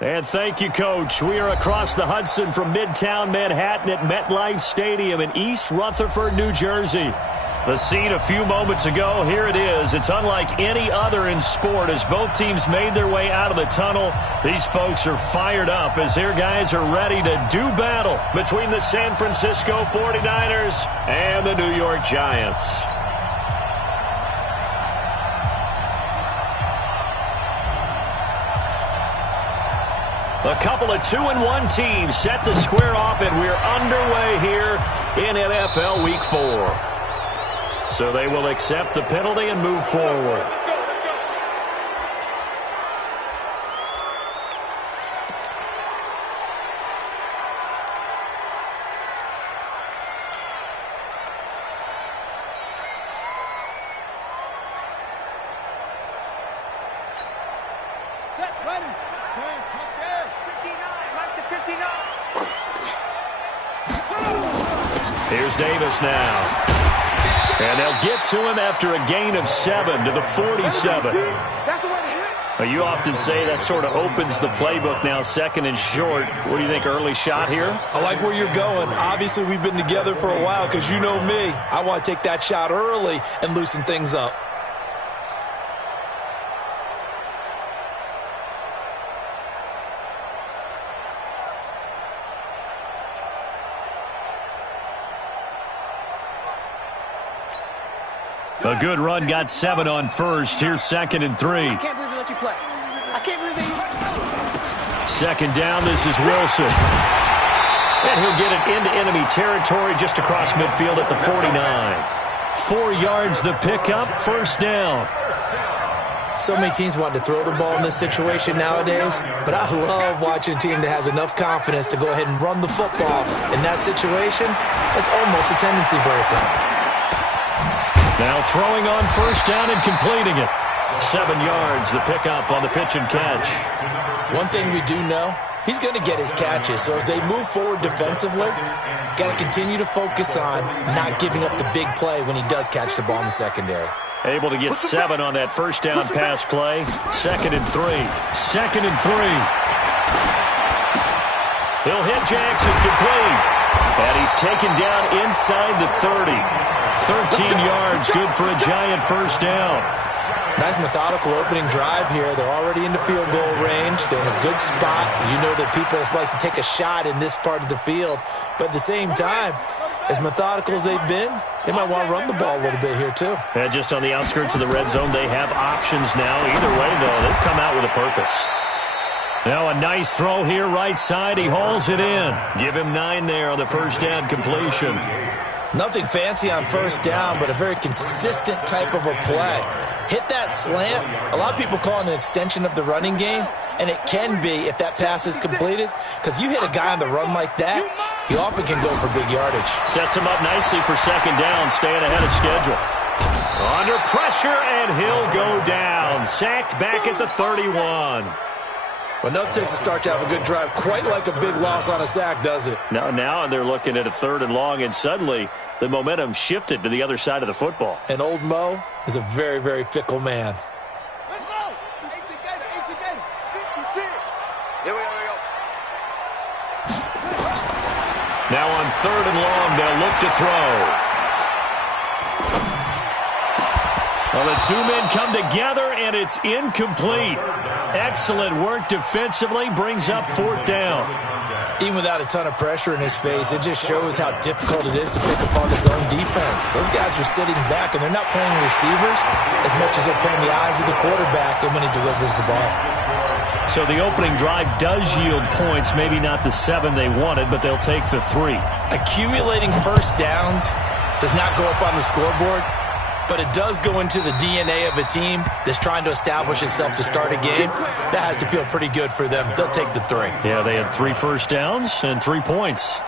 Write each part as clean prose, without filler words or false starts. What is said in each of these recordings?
And thank you, Coach. We are across the Hudson from Midtown Manhattan at MetLife Stadium in East Rutherford, New Jersey. The scene a few moments ago, here it is. It's unlike any other in sport as both teams made their way out of the tunnel. These folks are fired up as their guys are ready to do battle between the San Francisco 49ers and the New York Giants. A couple of 2-1 teams set to square off, and we're underway here in NFL Week 4. So they will accept the penalty and move forward. Set, ready. Turn, touchdown. 59, Mike to 59. Here's Davis now. And they'll get to him after a gain of 7 to the 47. That's the way to hit. You often say that sort of opens the playbook now, second and short. What do you think, early shot here? I like where you're going. Obviously, we've been together for a while because you know me. I want to take that shot early and loosen things up. A good run got 7 on first. Here's 2nd and 3. I can't believe they let you play. I can't believe they... Second down, this is Wilson. And he'll get it into enemy territory just across midfield at the 49. 4 yards the pickup, first down. So many teams want to throw the ball in this situation nowadays, but I love watching a team that has enough confidence to go ahead and run the football. In that situation, it's almost a tendency breaker. Now throwing on first down and completing it. 7 yards, the pickup on the pitch and catch. One thing we do know, he's going to get his catches. So as they move forward defensively, got to continue to focus on not giving up the big play when he does catch the ball in the secondary. Able to get 7 on that first down pass play. 2nd and 3. 2nd and 3. He'll hit Jackson complete. And he's taken down inside the 30. 13 yards, good for a Giant first down. Nice methodical opening drive here. They're already into field goal range. They're in a good spot. You know that people like to take a shot in this part of the field. But at the same time, as methodical as they've been, they might want to run the ball a little bit here too. And just on the outskirts of the red zone, they have options now. Either way, though, they've come out with a purpose. Now a nice throw here, right side. He hauls it in. Give him 9 there on the first down completion. Nothing fancy on first down, but a very consistent type of a play. Hit that slant. A lot of people call it an extension of the running game, and it can be if that pass is completed, because you hit a guy on the run like that, he often can go for big yardage. Sets him up nicely for second down, staying ahead of schedule. Under pressure, and he'll go down. Sacked back at the 31. Well, nothing takes a start to have a good drive, quite like a big loss on a sack, does it? Now they're looking at a 3rd and long, and suddenly the momentum shifted to the other side of the football. And old Mo is a very, very fickle man. Let's go. 18 gator, 56. Here we go. Now on 3rd and long, they'll look to throw. Well, the 2 men come together, and it's incomplete. Excellent work defensively, brings up 4th down. Even without a ton of pressure in his face, it just shows how difficult it is to pick apart his own defense. Those guys are sitting back, and they're not playing receivers as much as they're playing the eyes of the quarterback and when he delivers the ball. So the opening drive does yield points, maybe not the 7 they wanted, but they'll take the 3. Accumulating first downs does not go up on the scoreboard, but it does go into the DNA of a team that's trying to establish itself to start a game. That has to feel pretty good for them. They'll take the 3. Yeah, they had 3 first downs and 3 points.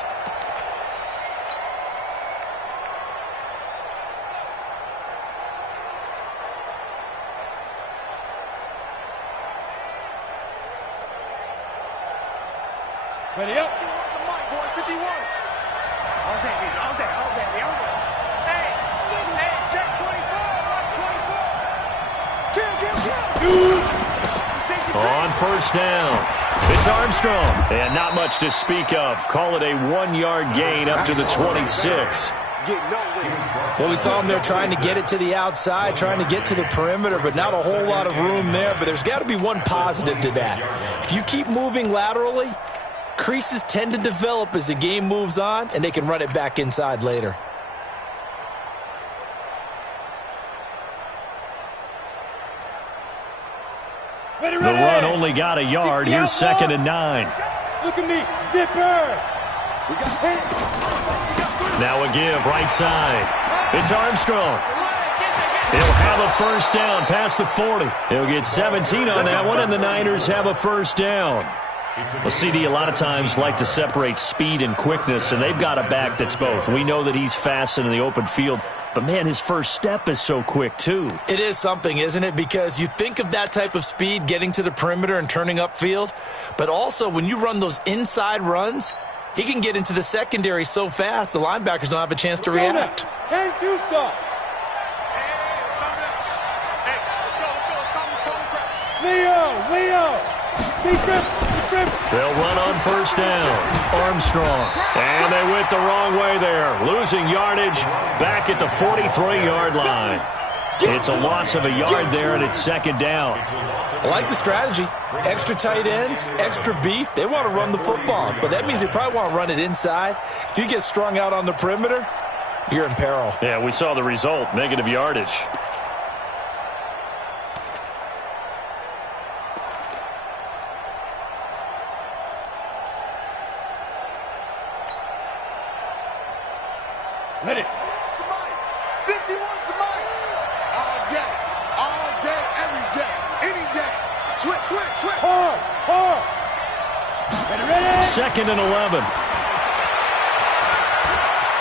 Ready up. 51. All day, baby. All day. Hey, check 24. Watch 24. Kill. On first down. It's Armstrong. And not much to speak of. Call it a 1-yard gain up to the 26. Well, we saw him there trying to get it to the outside, trying to get to the perimeter, but not a whole lot of room there. But there's got to be one positive to that. If you keep moving laterally, creases tend to develop as the game moves on, and they can run it back inside later. The run only got a yard. Here's 2nd and 9. Look at me, zipper. We got hit. Now a give, right side. It's Armstrong. He'll have a first down past the 40. He'll get 17 on that one, and the Niners have a first down. Well, CD a lot of times like to separate speed and quickness, and they've got a back that's both. We know that he's fast in the open field, but, man, his first step is so quick, too. It is something, isn't it? Because you think of that type of speed getting to the perimeter and turning upfield, but also when you run those inside runs, he can get into the secondary so fast the linebackers don't have a chance to react. Leo. They'll run on first down. Armstrong. And they went the wrong way there. Losing yardage back at the 43-yard line. It's a loss of a yard there, and it's 2nd down. I like the strategy. Extra tight ends, extra beef. They want to run the football, but that means they probably want to run it inside. If you get strung out on the perimeter, you're in peril. Yeah, we saw the result, negative yardage. Let it. 51 to Mike. All day, every day, any day. Switch. Hard. Ready. 2nd and 11.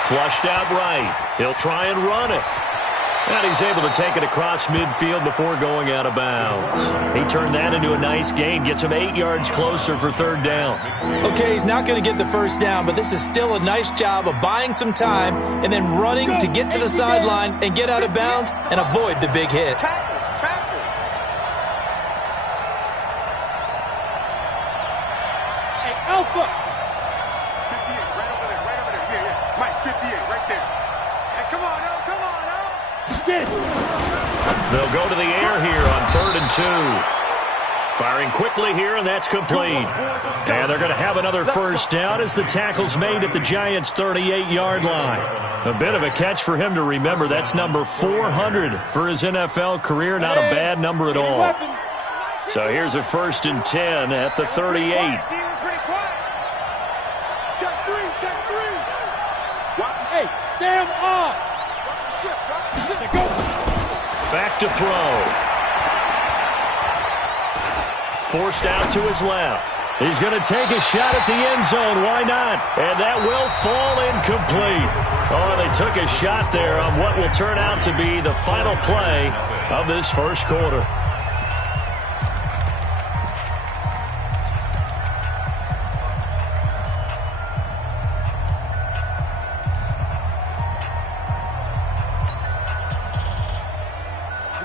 Flushed out right. He'll try and run it. And he's able to take it across midfield before going out of bounds. He turned that into a nice gain, gets him 8 yards closer for 3rd down. Okay, he's not going to get the first down, but this is still a nice job of buying some time and then running to get to the sideline and get out of bounds and avoid the big hit. Tackle. Hey, Alpha. 58, right over there. Yeah. Mike, 58, right there. Hey, come on, Al. They'll go to the air here on 3rd and 2. Firing quickly here, and that's complete. And they're going to have another first down as the tackle's made at the Giants' 38-yard line. A bit of a catch for him to remember. That's number 400 for his NFL career. Not a bad number at all. So here's a 1st and 10 at the 38. Check three. Hey, Sam off. Go. Back to throw. Forced out to his left. He's going to take a shot at the end zone. Why not? And that will fall incomplete. Oh, they took a shot there on what will turn out to be the final play of this first quarter.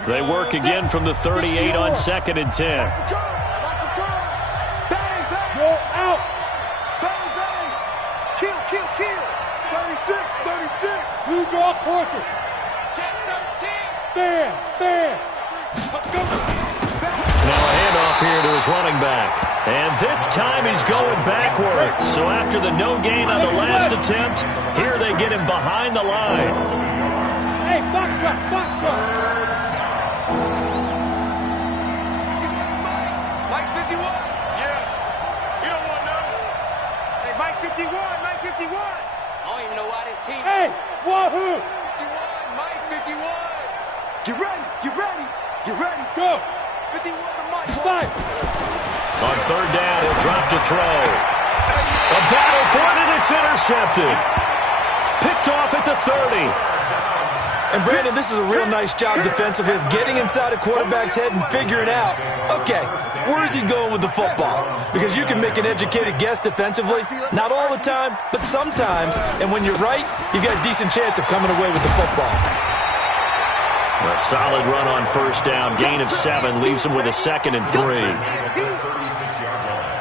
They work again from the 38 on 2nd and 10. Go out. Bang. Kill. 36. Blue draw quarter. Check 13. Bam. Now a handoff here to his running back. And this time he's going backwards. So after the no gain on the last attempt, here they get him behind the line. Hey, Foxtrot. Mike 51. Yeah. You don't want none. Hey, Mike 51. I don't even know why this team. Hey, Wahoo. 51. Mike 51. Get ready. Go. 51 to Mike. 5. On 3rd down, he'll drop to throw. A battle for it, and it's intercepted. Picked off at the 30. And, Brandon, this is a real nice job defensively of getting inside a quarterback's head and figuring out, okay, where's he going with the football? Because you can make an educated guess defensively, not all the time, but sometimes. And when you're right, you've got a decent chance of coming away with the football. A solid run on first down. Gain of 7 leaves him with a 2nd and 3.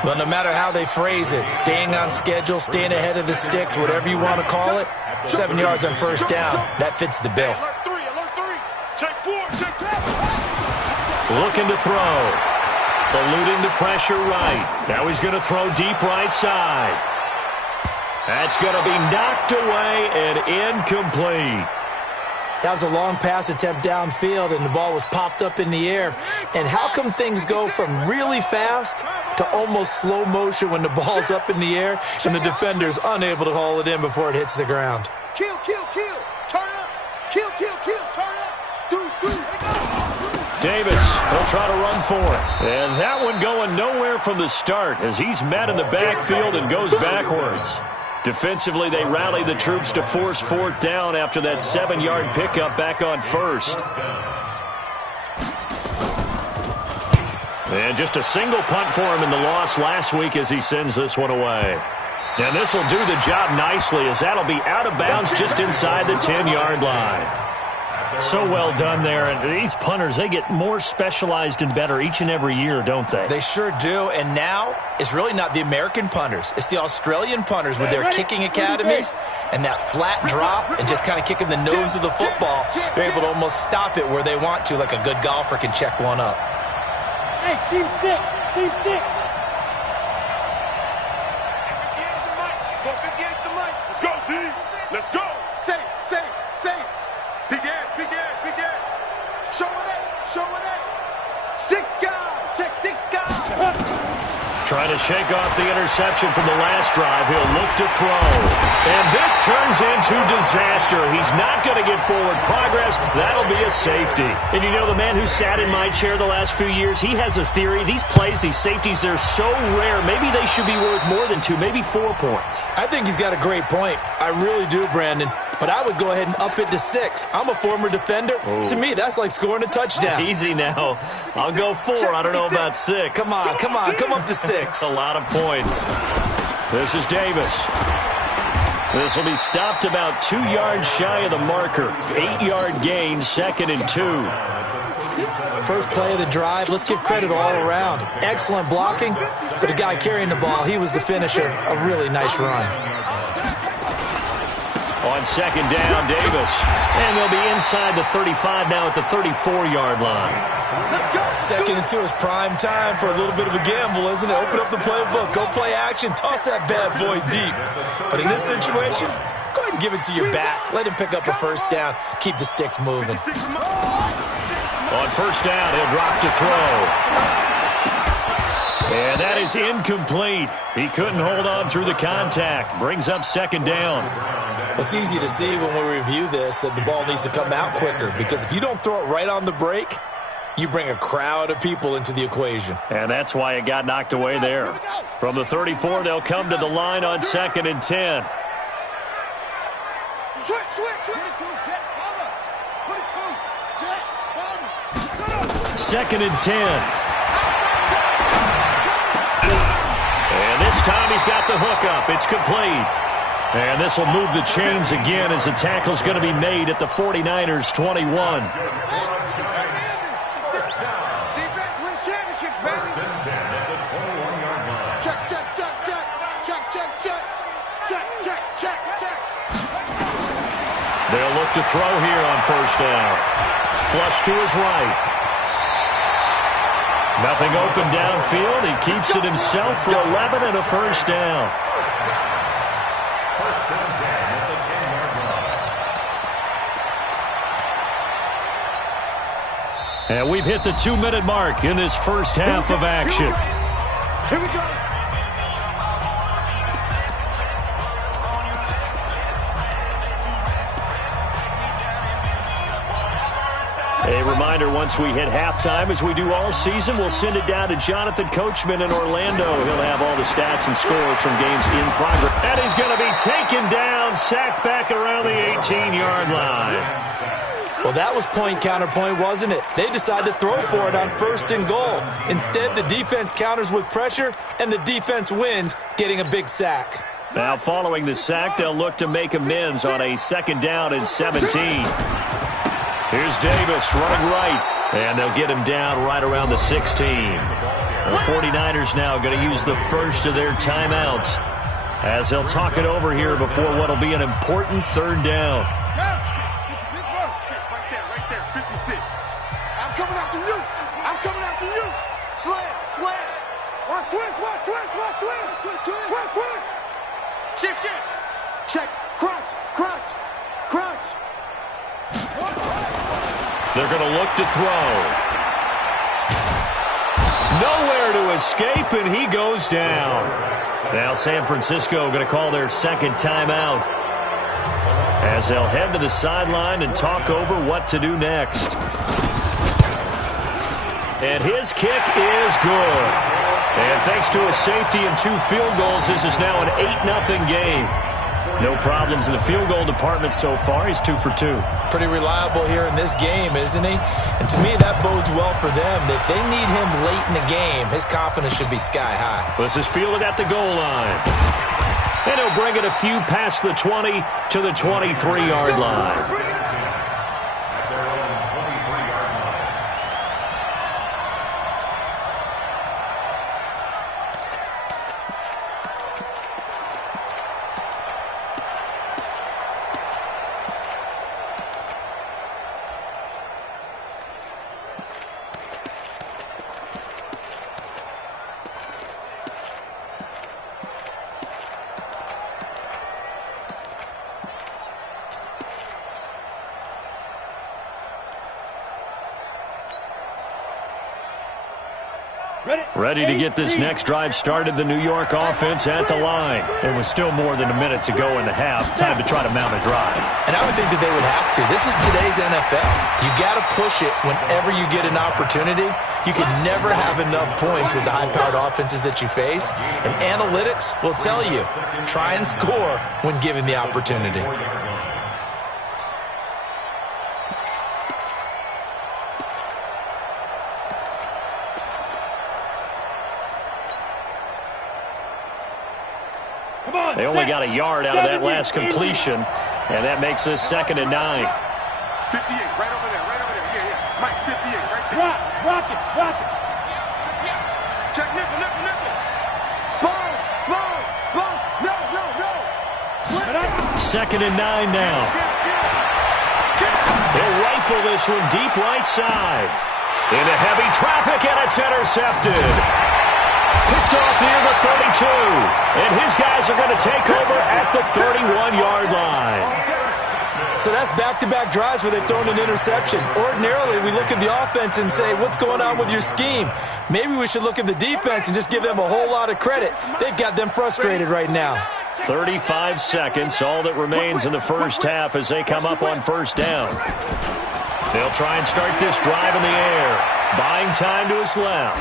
Well, no matter how they phrase it, staying on schedule, staying ahead of the sticks, whatever you want to call it, 7 yards on first down, that fits the bill. Alert three. Check 4, check 7. Looking to throw. Eluding the pressure right. Now he's going to throw deep right side. That's going to be knocked away and incomplete. That was a long pass attempt downfield, and the ball was popped up in the air. And how come things go from really fast to almost slow motion when the ball's up in the air and the defender's unable to haul it in before it hits the ground? Kill. Turn up. Kill. Turn up. Through. Davis, he'll try to run for it. And that one going nowhere from the start as he's met in the backfield and goes backwards. Defensively, they rally the troops to force fourth down after that 7-yard pickup back on first. And just a single punt for him in the loss last week as he sends this one away. And this will do the job nicely as that'll be out of bounds just inside the 10-yard line. So well done there. And these punters, they get more specialized and better each and every year, don't they? They sure do. And now it's really not the American punters. It's the Australian punters with their kicking academies and that flat drop and just kind of kicking the nose of the football. They're able to almost stop it where they want to, like a good golfer can check one up. Hey, team 6. 58 the mic. Let's go, D. Let's go. Say. Begin. Show it. 6 guys. Check 6 guys. Trying to shake off the interception from the last drive. He'll look to throw. And this turns into disaster. He's not going to get forward progress. That'll be a safety. And you know, the man who sat in my chair the last few years, he has a theory. These plays, these safeties, they're so rare. Maybe they should be worth more than 2, maybe 4 points. I think he's got a great point. I really do, Brandon. But I would go ahead and up it to 6. I'm a former defender. Oh. To me, that's like scoring a touchdown. Easy now. I'll go 4. I don't know about 6. Come on. Come up to 6. A lot of points. This is Davis. This will be stopped about 2 yards shy of the marker. 8-yard gain, 2nd and 2. First play of the drive. Let's give credit all around. Excellent blocking. But the guy carrying the ball, he was the finisher. A really nice run. On 2nd down, Davis. And they'll be inside the 35 now at the 34-yard line. 2nd and 2 is prime time for a little bit of a gamble, isn't it? Open up the playbook. Go play action. Toss that bad boy deep. But in this situation, go ahead and give it to your back. Let him pick up a first down. Keep the sticks moving. On first down, he'll drop to throw. And that is incomplete. He couldn't hold on through the contact. Brings up 2nd down. It's easy to see when we review this that the ball needs to come out quicker, because if you don't throw it right on the break, you bring a crowd of people into the equation. And that's why it got knocked away there. From the 34, they'll come to the line on 2nd and 10. Switch. 2nd and 10. And this time he's got the hook up. It's complete. And this will move the chains again as the tackle's going to be made at the 49ers' 21. Defense wins championships, baby. Check. They'll look to throw here on first down. Flush to his right. Nothing open downfield. He keeps it himself for 11 and a first down. And we've hit the 2-minute mark in this first half of action. Here we go. A reminder, once we hit halftime, as we do all season, we'll send it down to Jonathan Coachman in Orlando. He'll have all the stats and scores from games in progress. And he's going to be taken down, sacked back around the 18-yard line. Well, that was point counterpoint, wasn't it? They decided to throw for it on 1st and goal. Instead, the defense counters with pressure, and the defense wins, getting a big sack. Now, following the sack, they'll look to make amends on a 2nd down and 17. Here's Davis running right, and they'll get him down right around the 16. The 49ers now going to use the first of their timeouts as they'll talk it over here before what will be an important third down. Right there, 56. I'm coming after you. I'm coming after you. Slam. Watch twist. Shift. Check. Crunch. They're going to look to throw. Nowhere to escape, and he goes down. Now San Francisco going to call their second timeout as they'll head to the sideline and talk over what to do next. And his kick is good. And thanks to a safety and 2 field goals, this is now an 8-0 game. No problems in the field goal department so far. He's 2 for 2. Pretty reliable here in this game, isn't he? And to me, that bodes well for them. If they need him late in the game, his confidence should be sky high. This is fielded at the goal line. And he'll bring it a few past the 20 to the 23-yard line. Ready to get this next drive started, the New York offense at the line. There was still more than a minute to go in the half. Time to try to mount a drive. And I would think that they would have to. This is today's NFL. You got to push it whenever you get an opportunity. You can never have enough points with the high-powered offenses that you face. And analytics will tell you, try and score when given the opportunity. They only got a yard out of that last completion, and that makes this 2nd and 9. 58, right over there. Yeah. Mike, 58, right there. Rock it. Check, nickel. Spone. No. Slip. 2nd and 9 now. They'll rifle this one deep right side. Into heavy traffic, and it's intercepted. Picked off near the 32. And his guys are going to take over at the 31-yard line. So that's back-to-back drives where they've thrown an interception. Ordinarily, we look at the offense and say, what's going on with your scheme? Maybe we should look at the defense and just give them a whole lot of credit. They've got them frustrated right now. 35 seconds, all that remains in the first half as they come up on first down. They'll try and start this drive in the air. Buying time to his left.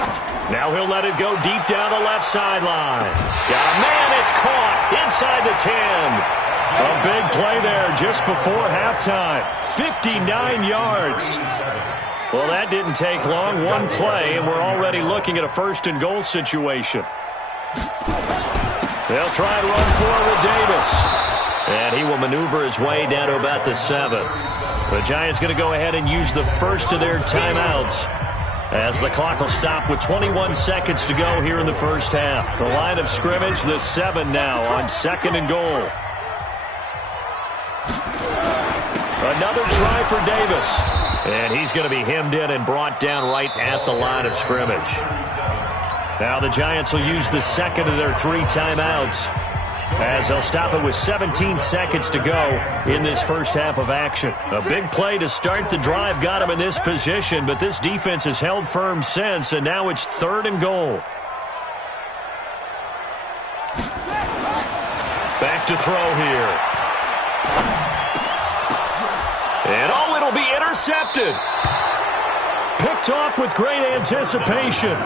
Now he'll let it go deep down the left sideline. Got a man, it's caught inside the 10. A big play there just before halftime. 59 yards. Well, that didn't take long. One play, and we're already looking at a 1st and goal situation. They'll try and run forward with Davis. And he will maneuver his way down to about the 7. The Giants going to go ahead and use the first of their timeouts as the clock will stop with 21 seconds to go here in the first half. The line of scrimmage, the 7 now on 2nd and goal. Another try for Davis. And he's going to be hemmed in and brought down right at the line of scrimmage. Now the Giants will use the 2nd of their 3 timeouts as they'll stop it with 17 seconds to go in this first half of action. A big play to start the drive got him in this position, but this defense has held firm since, and now it's 3rd and goal. Back to throw here. And it'll be intercepted. Picked off with great anticipation.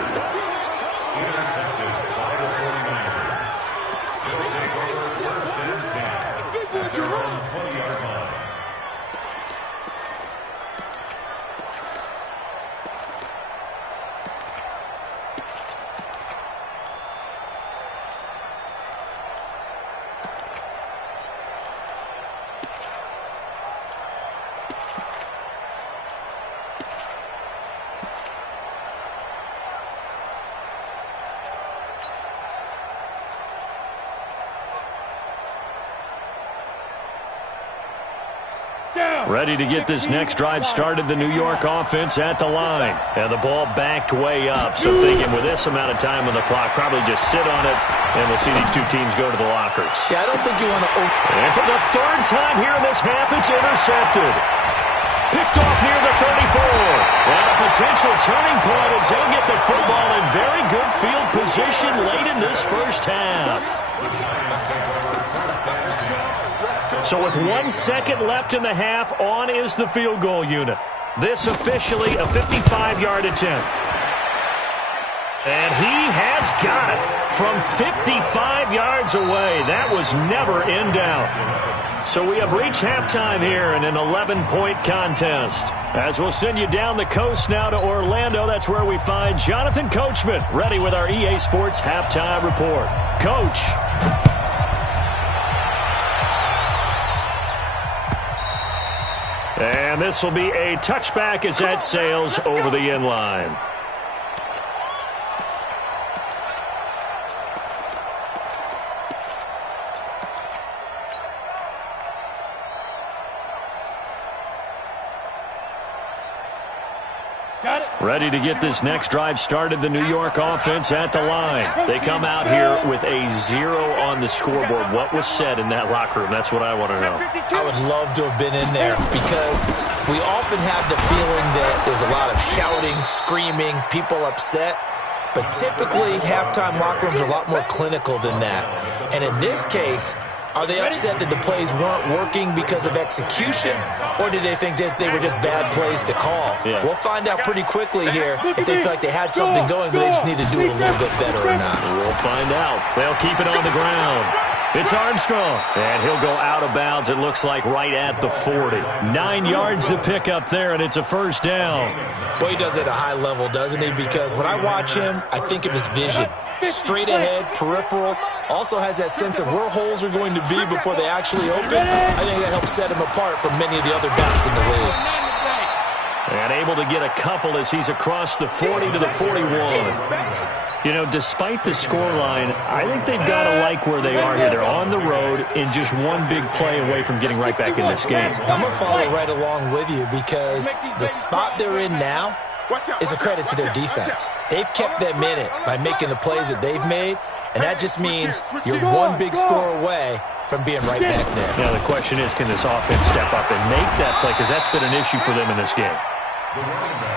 Ready to get this next drive started, the New York offense at the line. And the ball backed way up. So thinking with this amount of time on the clock, probably just sit on it, and we'll see these two teams go to the lockers. Yeah, I don't think you want to... And for the third time here in this half, it's intercepted. Picked off near the 34. And a potential turning point as they'll get the football in very good field position late in this first half. So with 1 second left in the half, on is the field goal unit. This officially a 55-yard attempt. And he has got it from 55 yards away. That was never in doubt. So we have reached halftime here in an 11-point contest. As we'll send you down the coast now to Orlando, that's where we find Jonathan Coachman, ready with our EA Sports halftime report. Coach. And this will be a touchback as that sails over the end line. Ready to get this next drive started, the New York offense at the line. They come out here with a 0 on the scoreboard. What was said in that locker room? That's what I want to know. I would love to have been in there because we often have the feeling that there's a lot of shouting, screaming, people upset. But typically, halftime locker rooms are a lot more clinical than that. And in this case, are they upset that the plays weren't working because of execution, or did they think they were just bad plays to call? Yeah. We'll find out pretty quickly here if they feel like they had something going, but they just need to do it a little bit better or not. We'll find out. They'll keep it on the ground. It's Armstrong, and he'll go out of bounds, it looks like, right at the 40. 9 yards to pick up there, and it's a first down. Boy, he does it at a high level, doesn't he? Because when I watch him, I think of his vision. Straight ahead, peripheral, also has that sense of where holes are going to be before they actually open. I think that helps set him apart from many of the other backs in the league. And able to get a couple as he's across the 40 to the 41. You know, despite the scoreline, I think they've got to like where they are here. They're on the road and just one big play away from getting right back in this game. I'm going to follow right along with you because the spot they're in now is a credit to their defense. They've kept them in it by making the plays that they've made, and that just means you're one big score away from being right back there. Now the question is, can this offense step up and make that play? Because that's been an issue for them in this game.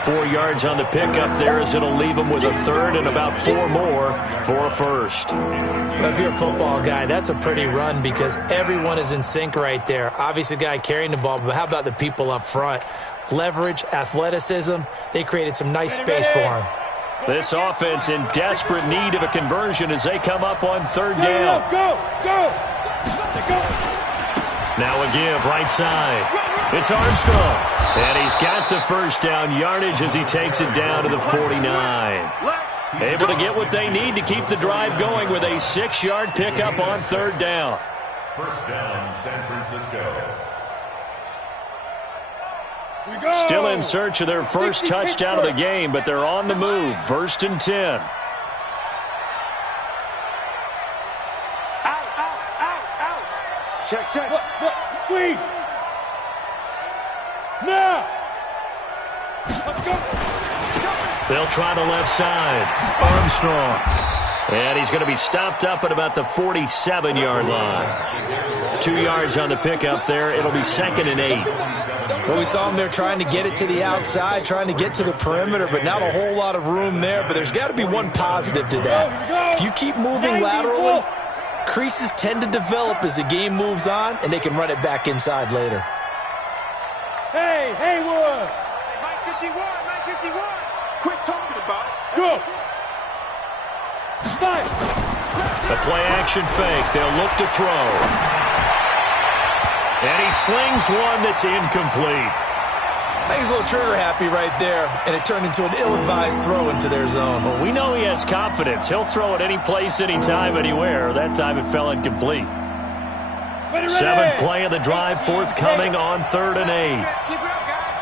4 yards on the pickup there as it'll leave them with a third and about 4 more for a first. Well, if you're a football guy, that's a pretty run because everyone is in sync right there. Obviously, the guy carrying the ball, but how about the people up front? Leverage, athleticism, they created some nice space for him. This offense in desperate need of a conversion as they come up on third down. Go! Now a give right side. It's Armstrong. And he's got the first down yardage as he takes it down to the 49. Able to get what they need to keep the drive going with a 6-yard pickup on third down. First down, San Francisco. Still in search of their first touchdown of the game, but they're on the move. First and 10. Out. Check. Squeeze. Now. Let's go. They'll try the left side. Armstrong. And he's going to be stopped up at about the 47-yard line. 2 yards on the pickup there. It'll be second and 8. Well, we saw him there trying to get it to the outside, trying to get to the perimeter, but not a whole lot of room there. But there's got to be one positive to that. If you keep moving laterally, creases tend to develop as the game moves on, and they can run it back inside later. Hey, Haywood! Mike 51! Quit talking about it. Go! Fight! The play-action fake. They'll look to throw. And he slings one that's incomplete. I think he's a little trigger-happy right there, and it turned into an ill-advised throw into their zone. Well, we know he has confidence. He'll throw it any place, anytime, anywhere. That time it fell incomplete. Ready. 7th play of the drive, forthcoming on third and 8. Keep it up, guys.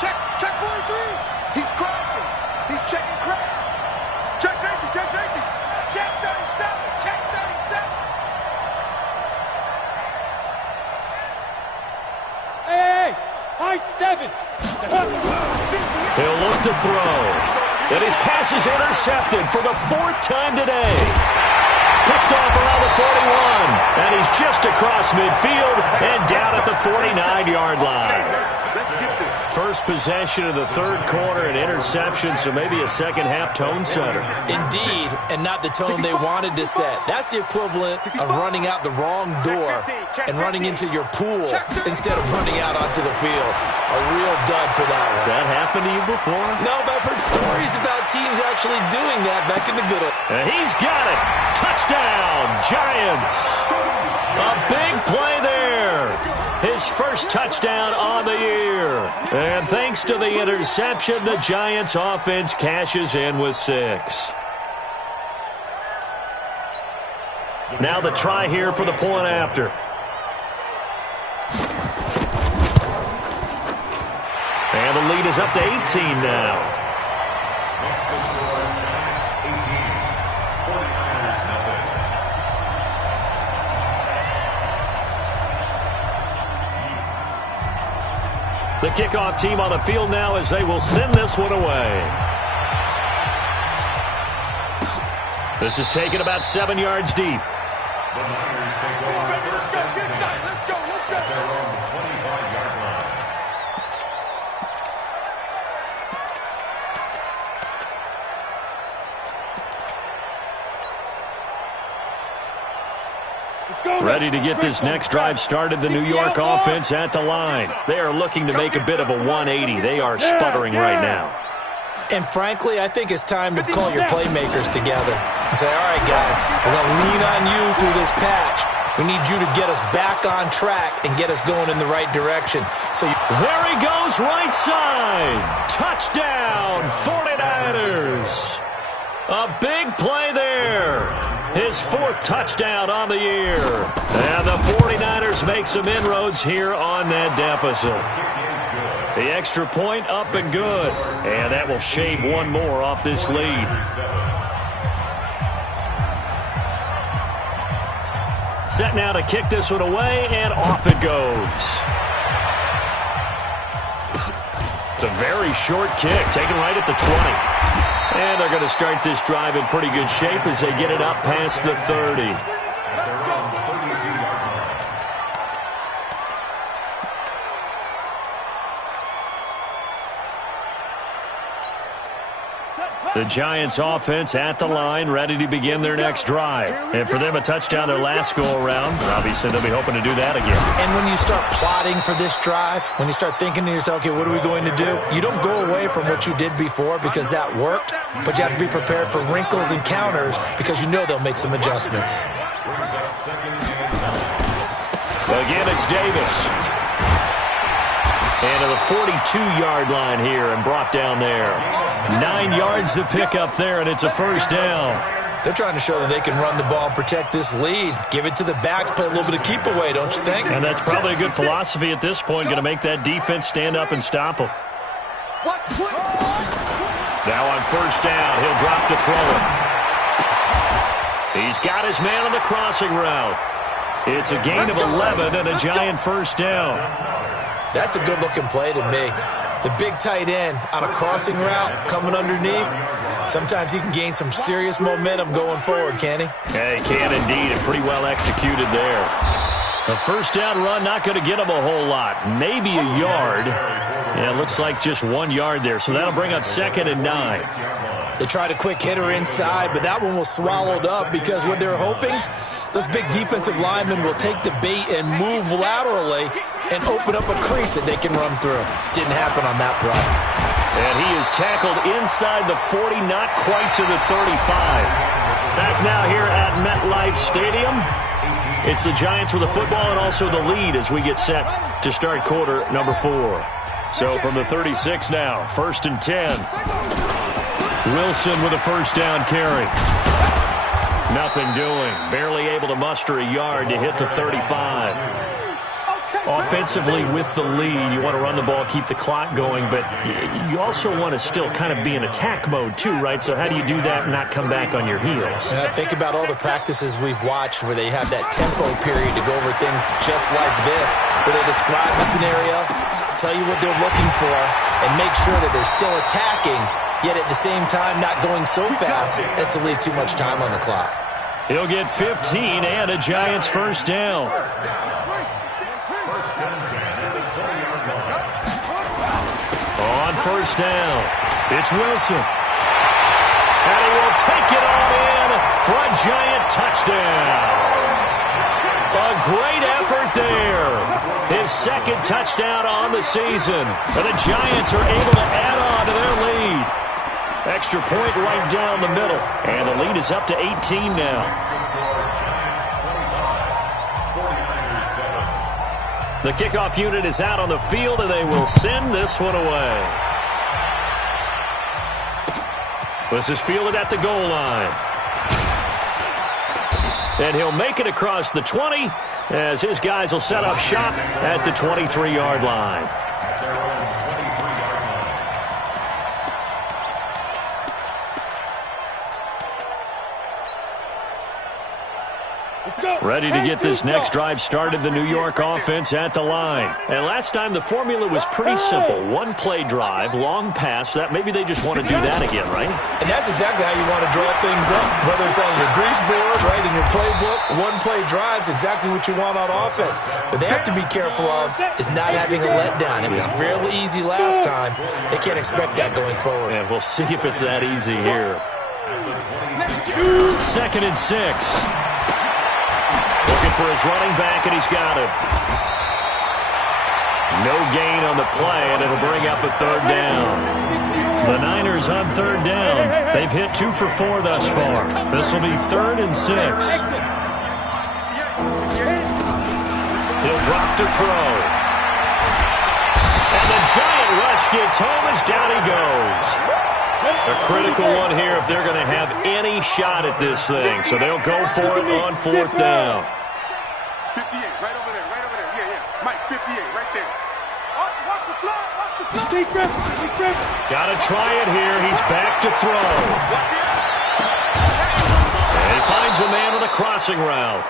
Check 43. He's crossing. He's checking crowd. Check safety. Check 37. Check 37. Hey. pass is intercepted for the 4th time today. Picked off around the 41, and he's just across midfield and down at the 49-yard line. First possession of the 3rd quarter, an interception, so maybe a second-half tone setter. Indeed, and not the tone they wanted to set. That's the equivalent of running out the wrong door and running into your pool instead of running out onto the field. A real dud for that one. Has that happened to you before? No, but I've heard stories about teams actually doing that back in the good old. And he's got it. Touchdown, Giants. A big play there. His first touchdown on the year. And thanks to the interception, the Giants offense cashes in with 6. Now the try here for the point after. And the lead is up to 18 now. The kickoff team on the field now as they will send this one away. This is taken about 7 yards deep. The Niners take over first down at their own 25-yard line. Ready to get this next drive started, the New York offense at the line. They are looking to make a bit of a 180. They are sputtering right now. And frankly, I think it's time to call your playmakers together and say, all right, guys, we're going to lean on you through this patch. We need you to get us back on track and get us going in the right direction. There he goes, right side. Touchdown, 49ers. A big play there. His 4th touchdown on the year. And the 49ers make some inroads here on that deficit. The extra point up and good. And that will shave one more off this lead. Set now to kick this one away, and off it goes. It's a very short kick, taken right at the 20. And they're going to start this drive in pretty good shape as they get it up past the 30. The Giants offense at the line, ready to begin their next drive. And for them, a touchdown their last go-around. Obviously, they'll be hoping to do that again. And when you start plotting for this drive, when you start thinking to yourself, okay, what are we going to do? You don't go away from what you did before because that worked, but you have to be prepared for wrinkles and counters because you know they'll make some adjustments. Again, it's Davis. And to the 42-yard line here and brought down there. 9 yards to pick up there, and it's a first down. They're trying to show that they can run the ball and protect this lead. Give it to the backs, play a little bit of keep away, don't you think? And that's probably a good philosophy at this point, going to make that defense stand up and stop them. Now on first down, he'll drop to throw it. He's got his man on the crossing route. It's a gain of 11 and a Giant first down. That's a good-looking play to me. The big tight end on a crossing route coming underneath. Sometimes he can gain some serious momentum going forward, can he? Yeah, he can indeed, and pretty well executed there. A first down run, not going to get him a whole lot. Maybe a yard. Yeah, it looks like just 1 yard there, so that'll bring up 2nd and 9. They tried a quick hitter inside, but that one was swallowed up because what they're hoping, those big defensive linemen will take the bait and move laterally and open up a crease that they can run through. Didn't happen on that play. And he is tackled inside the 40, not quite to the 35. Back now here at MetLife Stadium. It's the Giants with the football and also the lead as we get set to start quarter number 4. So from the 36 now, 1st and 10. Wilson with a first down carry. Nothing doing. Barely able to muster a yard to hit the 35. Offensively with the lead, you want to run the ball, keep the clock going, but you also want to still kind of be in attack mode too, right? So how do you do that and not come back on your heels? Think about all the practices we've watched where they have that tempo period to go over things just like this, where they describe the scenario, tell you what they're looking for, and make sure that they're still attacking yet at the same time not going so fast as to leave too much time on the clock. He'll get 15 and a Giants first down. On first down, it's Wilson. And he will take it on in for a Giant touchdown. A great effort there. His second touchdown on the season. And the Giants are able to add on to their lead. Extra point right down the middle. And the lead is up to 18 now. The kickoff unit is out on the field, and they will send this one away. This is fielded at the goal line. And he'll make it across the 20 as his guys will set up shop at the 23-yard line. Ready to get this next drive started, the New York offense at the line. And last time the formula was pretty simple. One play drive, long pass. That maybe they just want to do that again, right? And that's exactly how you want to draw things up. Whether it's on your grease board, right, in your playbook, one play drive's exactly what you want on offense. But they have to be careful of is not having a letdown. It was fairly easy last time. They can't expect that going forward. And we'll see if it's that easy here. 2nd and 6. Looking for his running back, and he's got him. No gain on the play, and it'll bring up a 3rd down. The Niners on 3rd down. They've hit 2 for 4 thus far. This will be 3rd and 6. He'll drop to throw. And the Giant rush gets home as down he goes. A critical one here if they're going to have any shot at this thing. So they'll go for it on 4th down. 58, right over there, right over there. Yeah. Mike, 58, right there. Watch the fly, watch the fly. Got to try it here. He's back to throw. And he finds a man on the crossing route.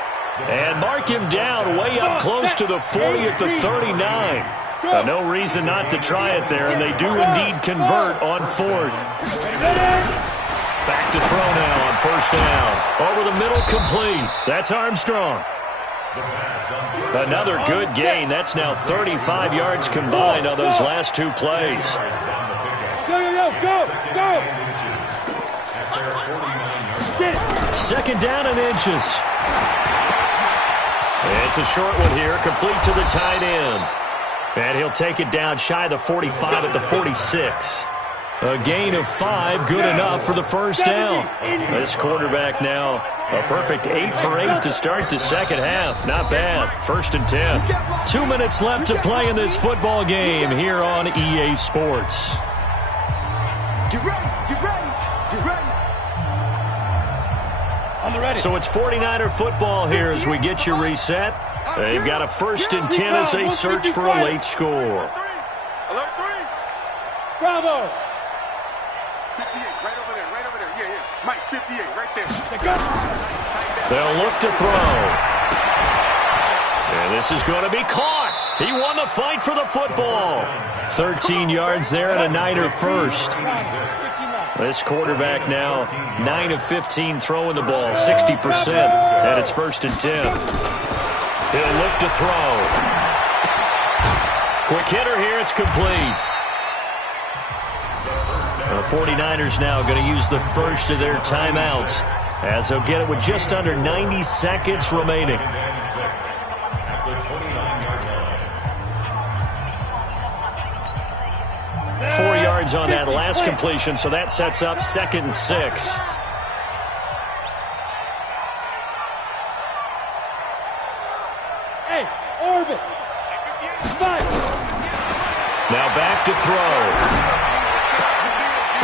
And mark him down way up close to the 40 at the 39. No reason not to try it there, and they do indeed convert on 4th. Back to throw now on 1st down. Over the middle, complete. That's Armstrong. Another good gain. That's now 35 yards combined on those last 2 plays. Go. 2nd down and inches. It's a short one here, complete to the tight end. And he'll take it down shy of the 45 at the 46. A gain of 5, good enough for the 1st down. This quarterback now, a perfect 8 for 8 to start the second half. Not bad. 1st and 10. 2 minutes left to play in this football game here on EA Sports. Get ready. On the ready. So it's 49er football here as we get you reset. They've got a 1st and 10 as they search for a late score. Alert 3. Bravo. 58, right over there. Yeah. Mike, 58, right there. They'll look to throw. And this is going to be caught. He won the fight for the football. 13 yards there and a Niner first. This quarterback now 9 of 15 throwing the ball, 60%. And it's 1st and 10. He'll look to throw. Quick hitter here, it's complete. The 49ers now going to use the first of their timeouts as they'll get it with just under 90 seconds remaining. Four yards on that last completion, so that sets up 2nd and 6. Now back to throw.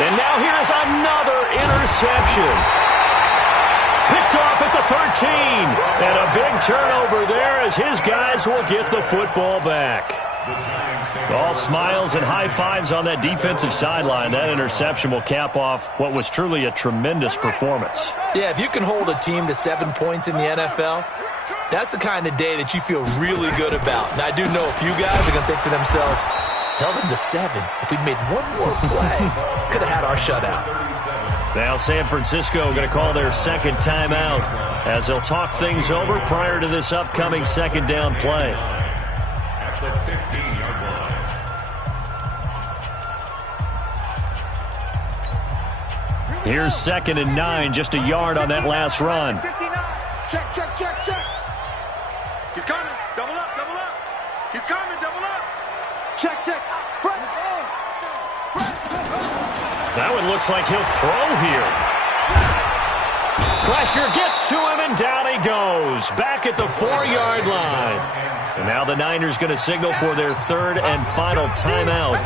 And now here's another interception. Picked off at the 13. And a big turnover there as his guys will get the football back. All smiles and high fives on that defensive sideline. That interception will cap off what was truly a tremendous performance. Yeah, if you can hold a team to 7 points in the NFL, that's the kind of day that you feel really good about. And I do know a few guys are going to think to themselves, Held him to 7. If we'd made one more play, could have had our shutout. Now San Francisco going to call their second timeout as they'll talk things over prior to this upcoming second down play. At the 15-yard line. Here's 2nd and 9, just a yard on that last run. Check, check, check, check. He's coming. Double up, double up. He's coming, double up. Check, check. That one looks like he'll throw here. Pressure gets to him, and down he goes. Back at the 4-yard line. And now the Niners going to signal for their third and final timeout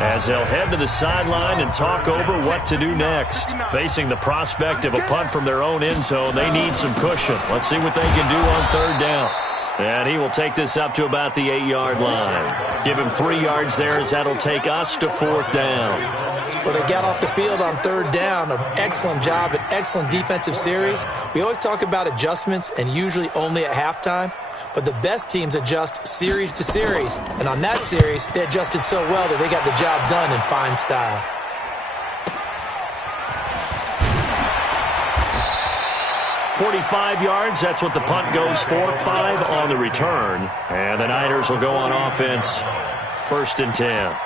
as they'll head to the sideline and talk over what to do next. Facing the prospect of a punt from their own end zone, they need some cushion. Let's see what they can do on third down. And he will take this up to about the 8-yard line. Give him 3 yards there as that'll take us to 4th down. Well, they got off the field on third down. An excellent job, an excellent defensive series. We always talk about adjustments and usually only at halftime. But the best teams adjust series to series. And on that series, they adjusted so well that they got the job done in fine style. .45 yards, that's what the punt goes for. 5 on the return. And the Niners will go on offense. 1st and 10.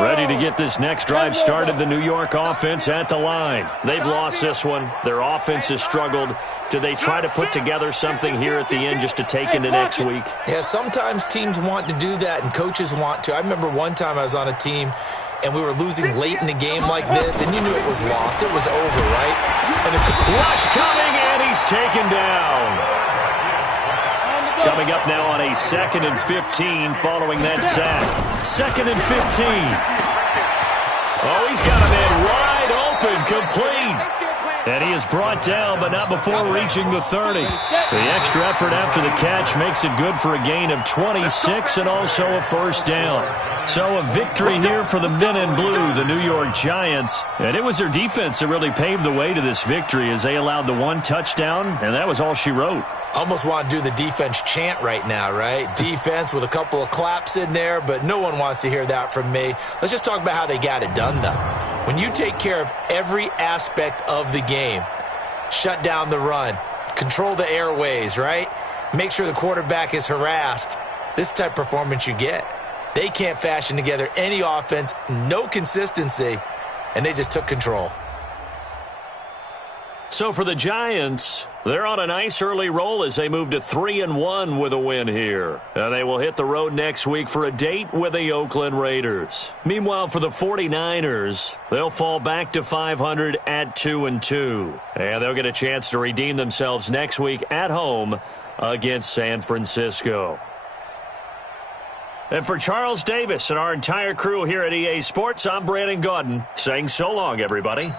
Ready to get this next drive started, the New York offense at the line. They've lost this one. Their offense has struggled. Do they try to put together something here at the end just to take into next week? Yeah, sometimes teams want to do that and coaches want to. I remember one time I was on a team and we were losing late in the game like this, and you knew it was lost. It was over, right? And the rush coming, and he's taken down. Coming up now on a 2nd and 15 following that sack. 2nd and 15. Oh, he's got a man wide open, complete. And he is brought down, but not before reaching the 30. The extra effort after the catch makes it good for a gain of 26 and also a 1st down. So a victory here for the men in blue, the New York Giants. And it was their defense that really paved the way to this victory as they allowed the 1 touchdown, and that was all she wrote. Almost want to do the defense chant right now, right? Defense with a couple of claps in there, but no one wants to hear that from me. Let's just talk about how they got it done, though. When you take care of every aspect of the game, shut down the run, control the airways, right? Make sure the quarterback is harassed. This type of performance you get. They can't fashion together any offense, no consistency, and they just took control. So for the Giants, they're on a nice early roll as they move to 3-1 with a win here. And they will hit the road next week for a date with the Oakland Raiders. Meanwhile, for the 49ers, they'll fall back to 500 at 2-2. And they'll get a chance to redeem themselves next week at home against San Francisco. And for Charles Davis and our entire crew here at EA Sports, I'm Brandon Gaudin saying so long, everybody.